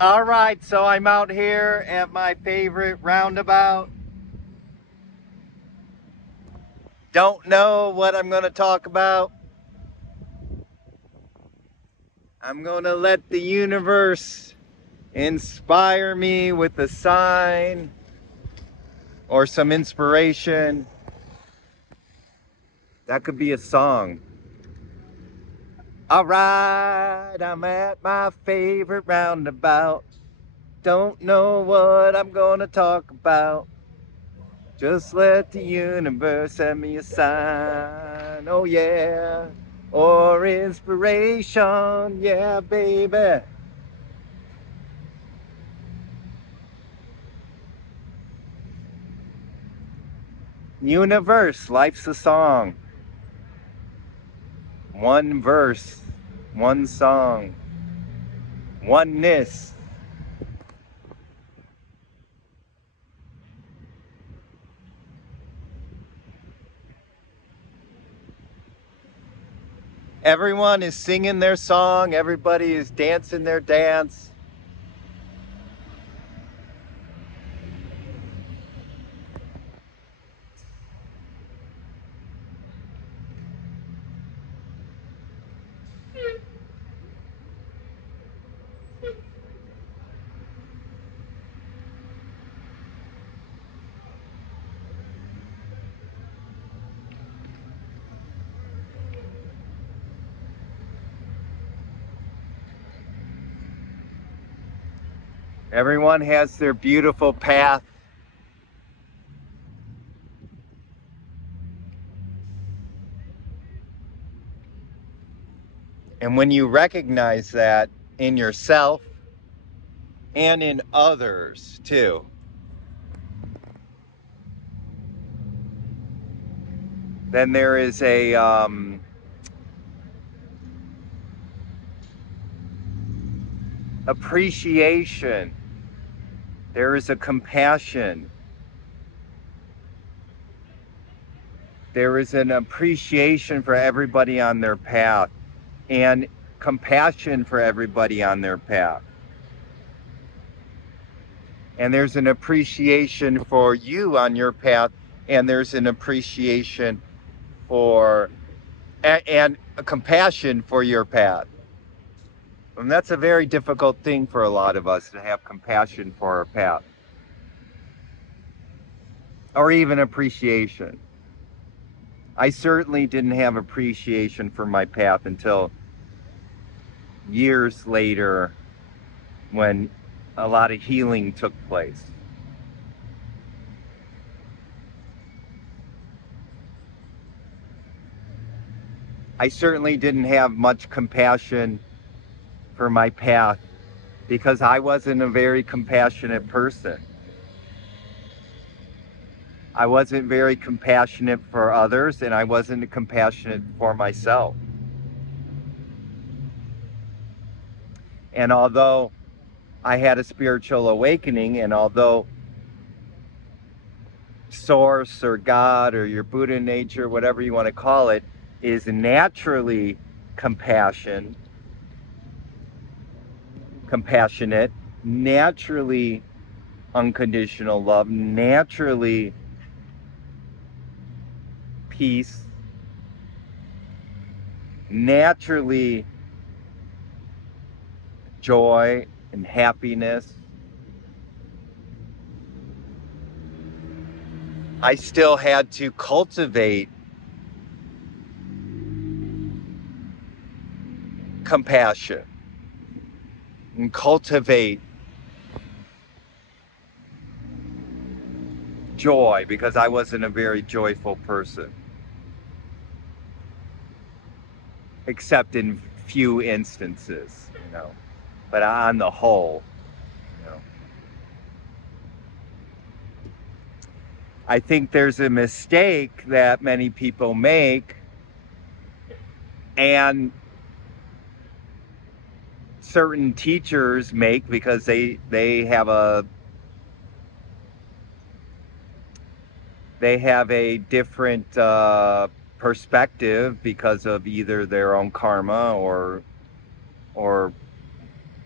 All right, so I'm out here at my favorite roundabout. Don't know what I'm going to talk about. I'm going to let the universe inspire me with a sign or some inspiration. That could be a song. All right, I'm at my favorite roundabout. Don't know what I'm going to talk about. Just let the universe send me a sign, oh yeah, or inspiration, yeah, baby. Universe, life's a song. One verse, one song, oneness. Everyone is singing their song, everybody is dancing their dance. Everyone has their beautiful path. And when you recognize that in yourself and in others too, then there is a appreciation. There is a compassion. There is an appreciation for everybody on their path and compassion for everybody on their path. And there's an appreciation for you on your path, and there's an appreciation for and a compassion for your path. And that's a very difficult thing for a lot of us, to have compassion for our path. Or even appreciation. I certainly didn't have appreciation for my path until years later, when a lot of healing took place. I certainly didn't have much compassion for my path because I wasn't a very compassionate person. I wasn't very compassionate for others, and I wasn't compassionate for myself. And although I had a spiritual awakening, and although Source or God or your Buddha nature, whatever you want to call it, is naturally compassionate, naturally unconditional love, naturally peace, naturally joy and happiness, I still had to cultivate compassion and cultivate joy, because I wasn't a very joyful person, except in few instances, but on the whole, I think there's a mistake that many people make, and certain teachers make, because they have a different perspective because of either their own karma or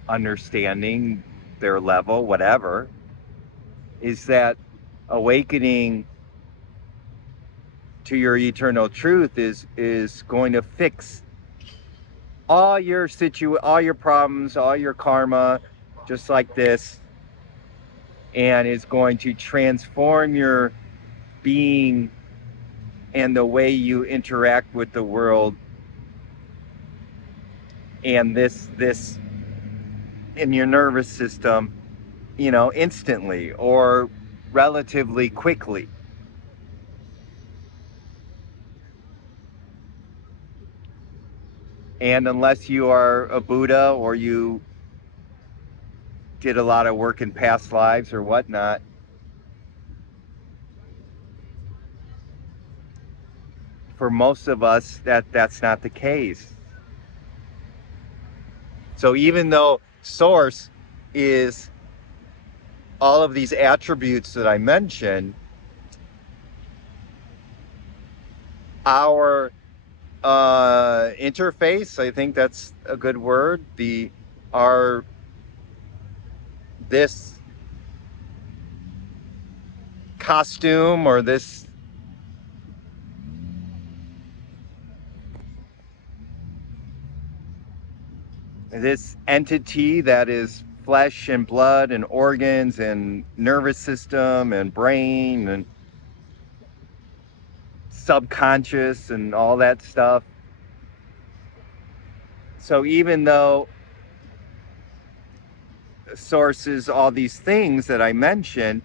understanding their level, whatever, is that awakening to your eternal truth is going to fix all your all your problems, all your karma, just like this, and is going to transform your being and the way you interact with the world, and this in your nervous system, instantly or relatively quickly. And unless you are a Buddha or you did a lot of work in past lives or whatnot, for most of us, that's not the case. So even though Source is all of these attributes that I mentioned, our interface, I think that's a good word, this costume or this entity that is flesh and blood and organs and nervous system and brain and subconscious and all that stuff. So even though Source is all these things that I mentioned,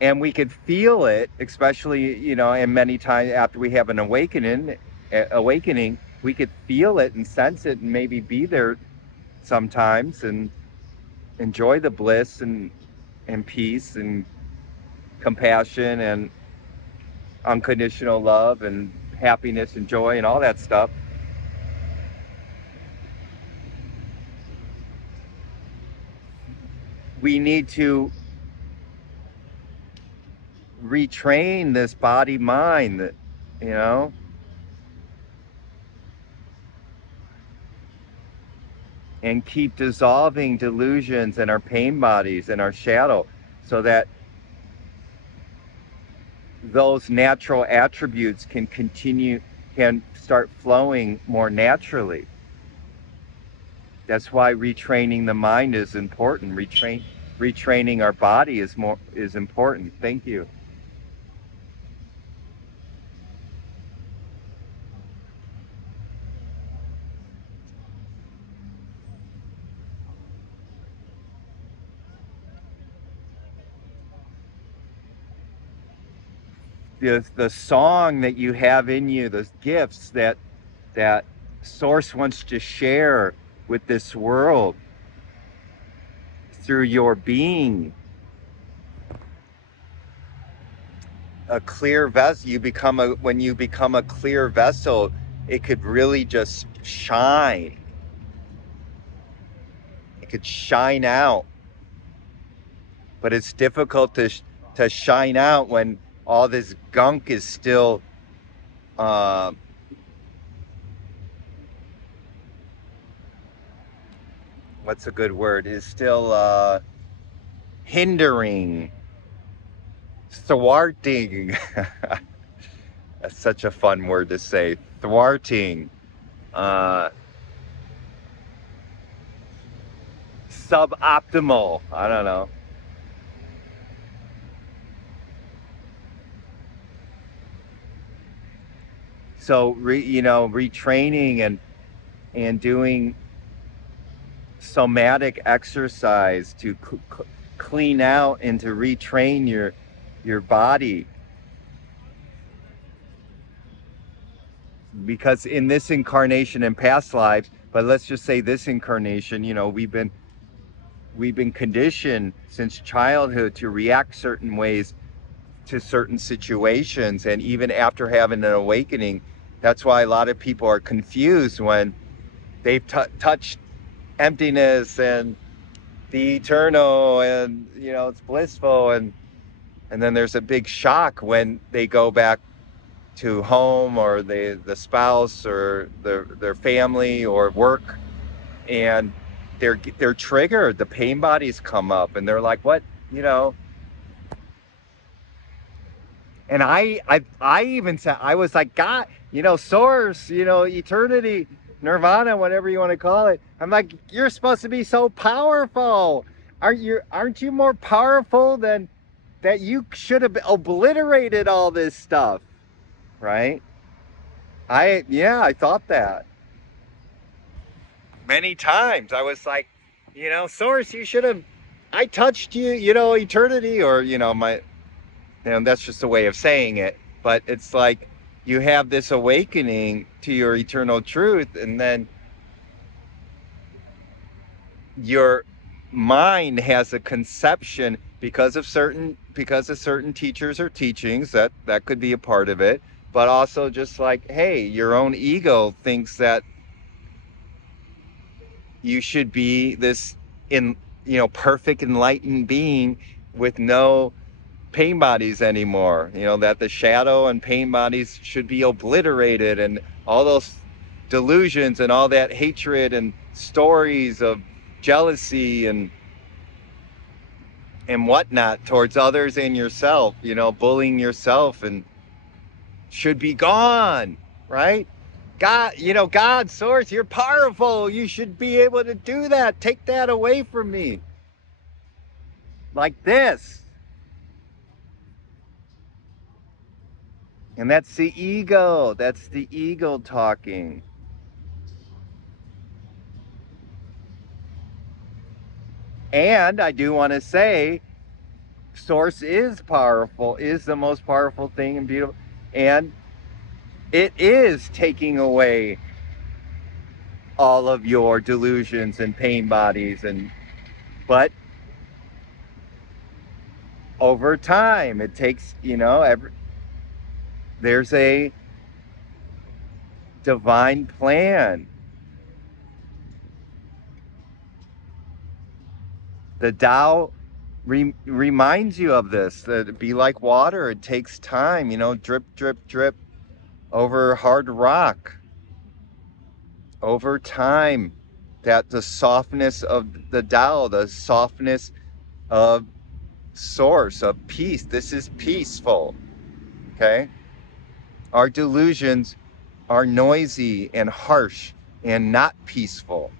and we could feel it, especially, and many times after we have an awakening, we could feel it and sense it and maybe be there sometimes and enjoy the bliss and peace and compassion and unconditional love and happiness and joy and all that stuff. We need to retrain this body mind, and keep dissolving delusions and our pain bodies and our shadow, so that those natural attributes can start flowing more naturally. That's why retraining the mind is important. Retraining our body is important. Thank you. The song that you have in you, those gifts that Source wants to share with this world through your being. A clear vessel, when you become a clear vessel, it could really just shine. It could shine out. But it's difficult to shine out when all this gunk is still what's a good word? Is still hindering, thwarting. That's such a fun word to say. Thwarting. Suboptimal. I don't know. So retraining and doing somatic exercise to clean out and to retrain your body, because in this incarnation and past lives, but let's just say this incarnation, we've been conditioned since childhood to react certain ways to certain situations, and even after having an awakening. That's why a lot of people are confused when they've touched emptiness and the eternal, and it's blissful, and then there's a big shock when they go back to home, or the spouse or their family or work, and they're triggered. The pain bodies come up, and they're like, "What?" You know. And I even said, I was like, God, source, eternity, nirvana, whatever you want to call it. I'm like, you're supposed to be so powerful. Aren't you more powerful than that? You should have obliterated all this stuff, right? I thought that many times. I was like, source, you should have. I touched you, eternity, or my. That's just a way of saying it. But it's like you have this awakening to your eternal truth, and then your mind has a conception because of certain teachers or teachings that could be a part of it, but also just like, hey, your own ego thinks that you should be this in perfect enlightened being with no pain bodies anymore, that the shadow and pain bodies should be obliterated, and all those delusions and all that hatred and stories of jealousy and whatnot towards others and yourself, bullying yourself, and should be gone, right? God, source, you're powerful. You should be able to do that. Take that away from me. Like this. And that's the ego. That's the ego talking. And I do want to say, source is powerful, is the most powerful thing and beautiful. And it is taking away all of your delusions and pain bodies. But over time, it takes, there's a divine plan. The Tao reminds you of this, that be like water. It takes time, drip, drip, drip over hard rock. Over time, that the softness of the Tao, the softness of source, of peace. This is peaceful, okay? Our delusions are noisy and harsh and not peaceful.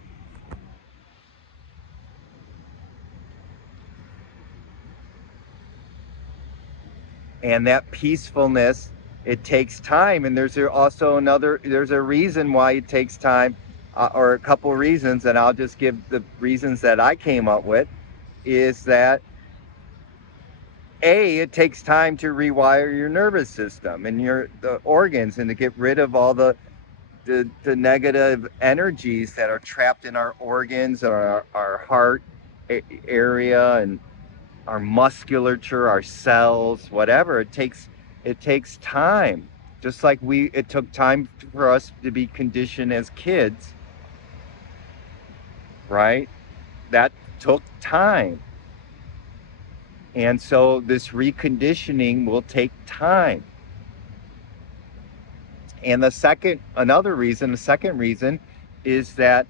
And that peacefulness, it takes time. And there's a reason why it takes time, or a couple reasons, and I'll just give the reasons that I came up with, is that it takes time to rewire your nervous system and the organs, and to get rid of all the negative energies that are trapped in our organs, or our heart area, and our musculature, our cells, whatever. It takes time. Just like it took time for us to be conditioned as kids, right? That took time. And so this reconditioning will take time. And the second reason is that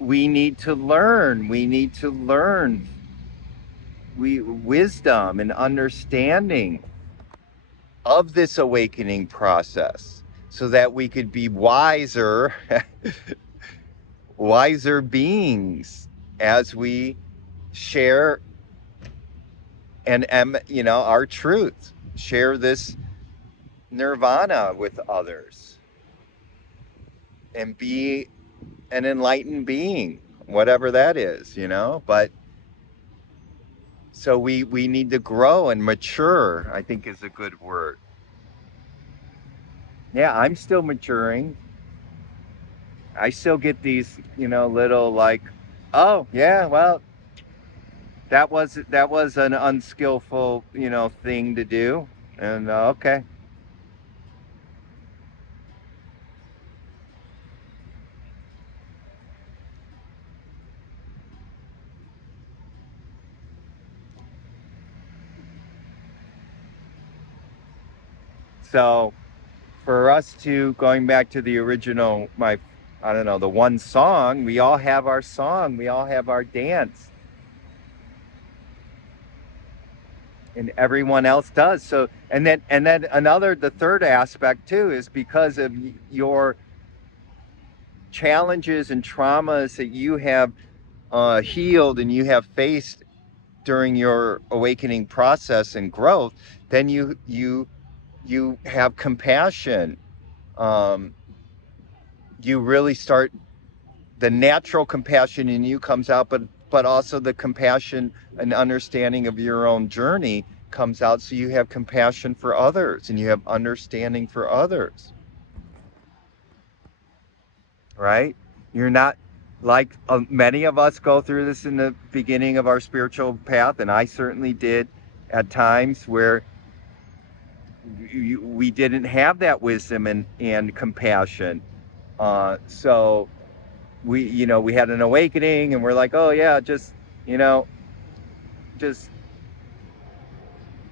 we need to learn wisdom and understanding of this awakening process, so that we could be wiser beings as we share and our truth, share this nirvana with others, and be an enlightened being, whatever that is, but so we need to grow and mature, I think is a good word. Yeah, I'm still maturing. I still get these, little like, oh yeah, well, that was an unskillful, thing to do, and okay. So for us to going back to the original, my I don't know, the one song. We all have our song. We all have our dance. And everyone else does. So, and then another, the third aspect too, is because of your challenges and traumas that you have healed and you have faced during your awakening process and growth, then you have compassion. Um, you really start, the natural compassion in you comes out, but also the compassion and understanding of your own journey comes out. So you have compassion for others and you have understanding for others, right? You're not like many of us go through this in the beginning of our spiritual path, and I certainly did at times where we didn't have that wisdom and compassion. So we had an awakening and we're like, oh yeah, just, you know, just,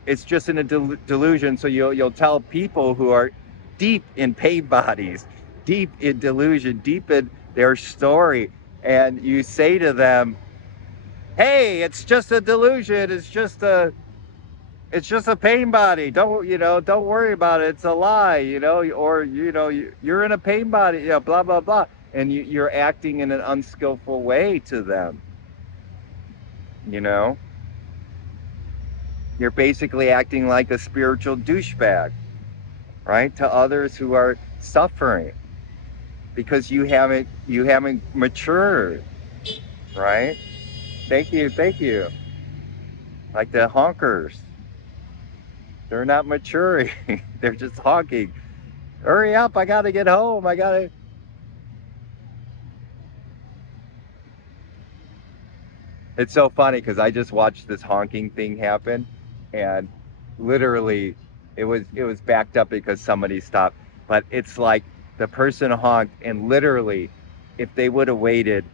it's just in a delusion. So you'll tell people who are deep in pain bodies, deep in delusion, deep in their story, and you say to them, hey, it's just a delusion, it's just a pain body. Don't worry about it. It's a lie, or you're in a pain body, blah blah blah. And you're acting in an unskillful way to them. You know, you're basically acting like a spiritual douchebag, right, to others who are suffering because you haven't matured, right? Thank you. Like the honkers, they're not maturing. They're just honking. Hurry up! I gotta get home. I gotta. It's so funny because I just watched this honking thing happen, and literally, it was backed up because somebody stopped. But it's like the person honked, and literally, if they would have waited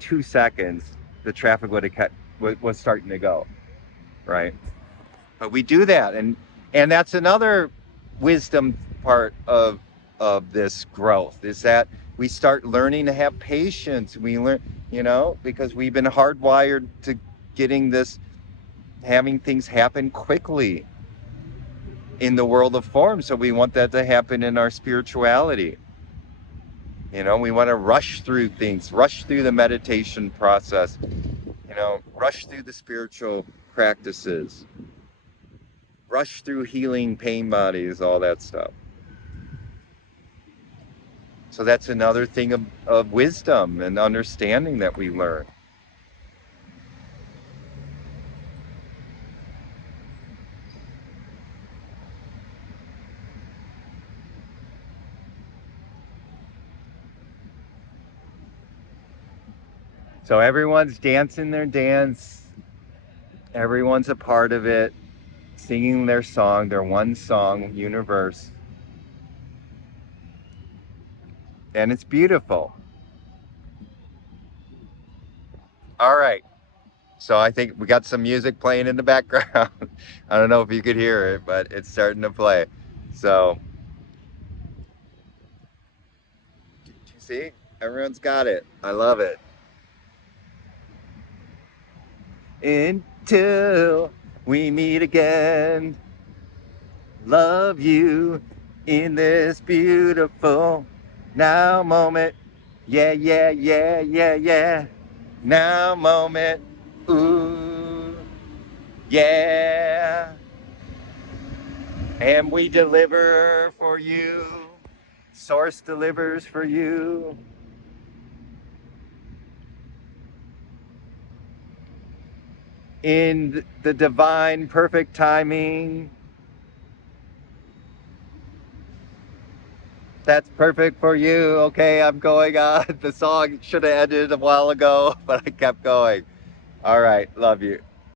2 seconds, the traffic would have was starting to go, right? But we do that, and that's another wisdom part of this growth is that we start learning to have patience. We learn, because we've been hardwired to getting this, having things happen quickly in the world of form. So we want that to happen in our spirituality. We want to rush through things, rush through the meditation process, rush through the spiritual practices, rush through healing pain bodies, all that stuff. So that's another thing of wisdom and understanding that we learn. So everyone's dancing their dance. Everyone's a part of it, singing their song, their one song, universe. And it's beautiful. All right. So I think we got some music playing in the background. I don't know if you could hear it, but it's starting to play. So, you see? Everyone's got it. I love it. Until we meet again, love you in this beautiful now moment. Yeah, yeah, yeah, yeah, yeah. Now moment. Ooh, yeah. And we deliver for you. Source delivers for you. In the divine perfect timing. That's perfect for you. Okay, I'm going on. The song should have ended a while ago, but I kept going. All right, love you.